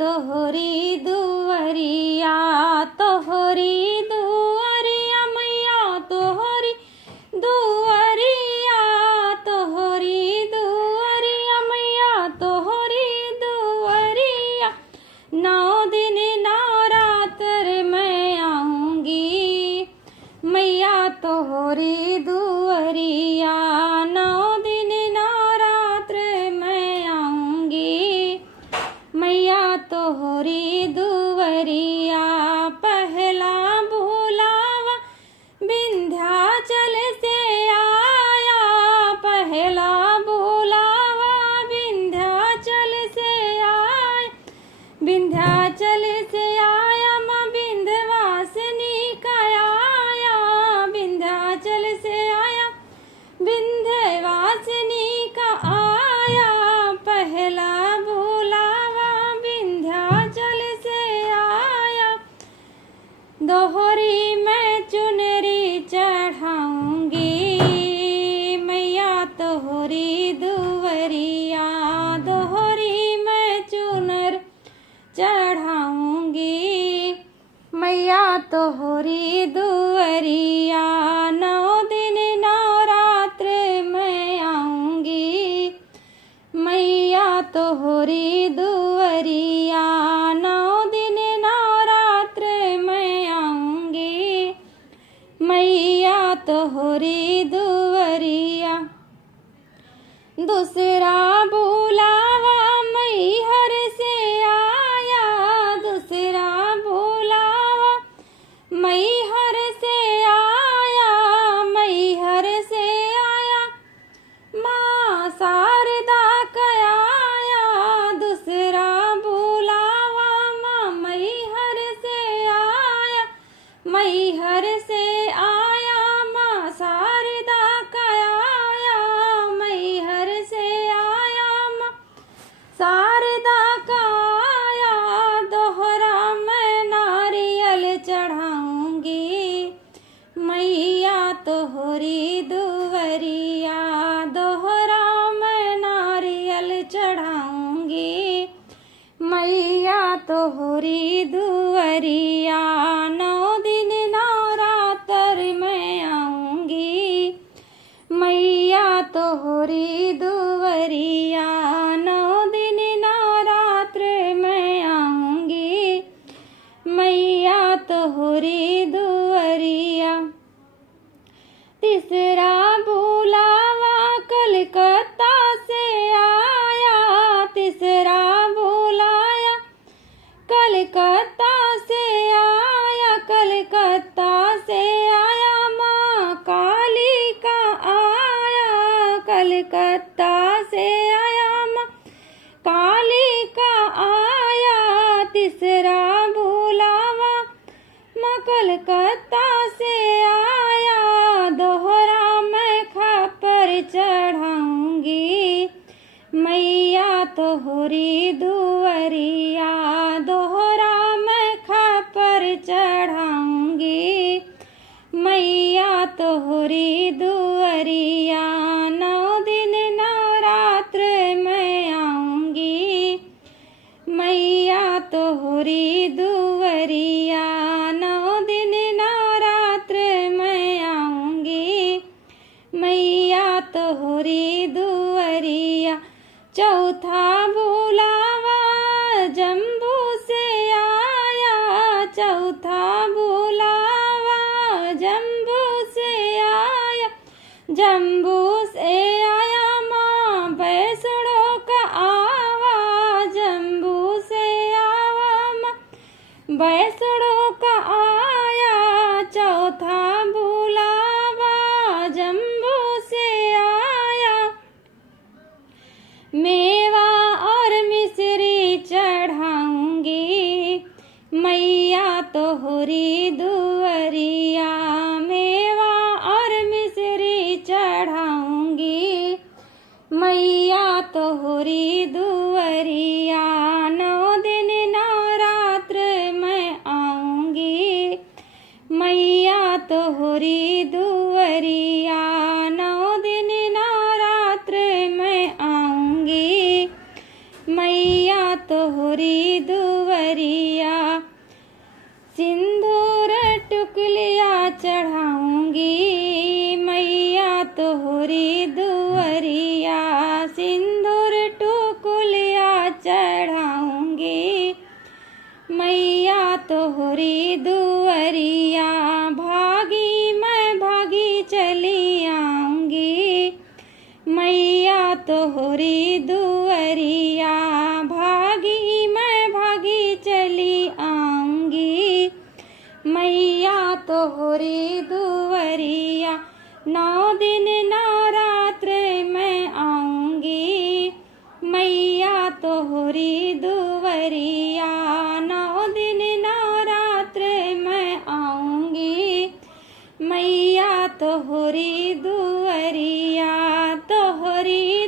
तोहरी दुअरिया, तोहरी दुअरिया मैया तोहरी दुअरिया, तोहरी दुअरिया मैया तोहरी दुअरिया। 9 दिन नवरात्र मैं आऊँगी मैया तोहरी दुअरिया, 9 दिन नवरात्र मैं आऊँगी मैया तोहरी दुअरिया। पहला बुलावा विंध्याचल से आया, पहला बुलावा विंध्याचल से आया, विंध्याचल से आया माँ विंध्यवासिनी का आया, विंध्याचल से आया विंध्यवासिनी का आया। पहला बुलावा विंध्याचल से आया, दोहरी मैं चुनरी चढ़ाऊंगी मैया तोहरी दुअरिया, दोहरी मैं चुनर चढ़ाऊंगी मैया तोहरी दुअरिया। 9 दिन नवरात्र मैं आऊँगी मैया तोहरी दुअरिया, 9 दिन नवरात्र मैं आऊँगी मैया तोहरी दुअरिया। दूसरा बुलावा मैहर से आया, दूसरा बुलावा मैहर से आया, मैहर से आया माँ शारदा का आया। दूसरा बुलावा माँ मैहर से आया, मैहर से आया माँ शारदा का आया, मैहर से आया माँ शारदा का आया। दोहरा मैं नारियल चढ़ाऊंगी मैया तोहरी दुअरिया, दोहरा मैं नारियल चढ़ाऊंगी मैया तोहरी दुअरिया। 9 दिन नवरात्र मैं आऊँगी मैया तोहरी दुअरिया, 9 दिन नवरात्र मैं आऊँगी मैया तोहरी दुअरिया। तीसरा बुलावा कलकत्ता से आया, तीसरा बुलाया कलकत्ता से आया, कलकत्ता से आया माँ काली का आया, कलकत्ता से आया माँ काली का आया। तीसरा बुलावा माँ कलकत्ता से आया, दोहरा मैं खप्पर चढ़ाऊंगी मैया तोहरी दुअरिया, दोहरा मैं खप्पर चढ़ाऊंगी मैया तोहरी दुअरिया। 9 दिन नवरात्र मैं आऊँगी मैया तोहरी दुअरिया, 9 दिन नवरात्र मैं आऊँगी मैया तोहरी दुअरिया। चौथा बुलावा जम्बू से आया, चौथा बुलावा जम्बू से आया, जम्बू से आया माँ बैसड़ों का आवा, जम्बू से आवा माँ बैसड़ों का आया। चौथा बुलावा जम्बू से आया, मेवा और मिश्री चढ़ाऊंगी मैया तोहरी दुअरिया, मेवा और मिश्री चढ़ाऊंगी मैया तोहरी दुअरिया। 9 दिन नवरात्र मैं आऊँगी मैया तोहरी दुअरिया, 9 दिन नवरात्र मैं आऊँगी मैया तोहरी दुअरिया। तोहरी दुअरिया सिंदूर टुकुलिया चढ़ाऊंगी मैया तोहरी दुअरिया भागी मैं भागी चली आऊंगी मैया तोहरी दुअरिया भागी मैं भागी चली आऊंगी मैया तोहरी दुअरिया 9 दिन नवरात्र में आऊंगी मैया तोहरी दुअरिया 9 दिन नवरात्र में आऊंगी मैया तोहरी दुअरिया तोहरी